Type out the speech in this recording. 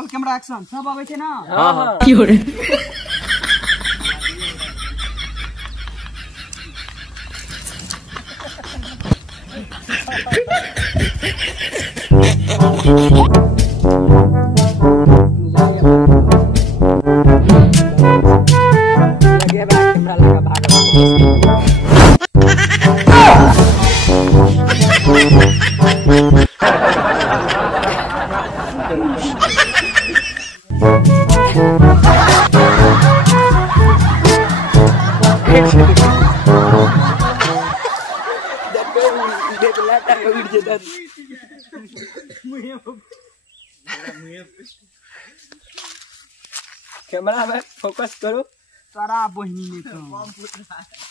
Roll camera action सब आवे छे ना। हां हां की हो रे लगे बा कैमरा लगा भाग कैमरा में फोकस करो सारा बहिनी ने तो बात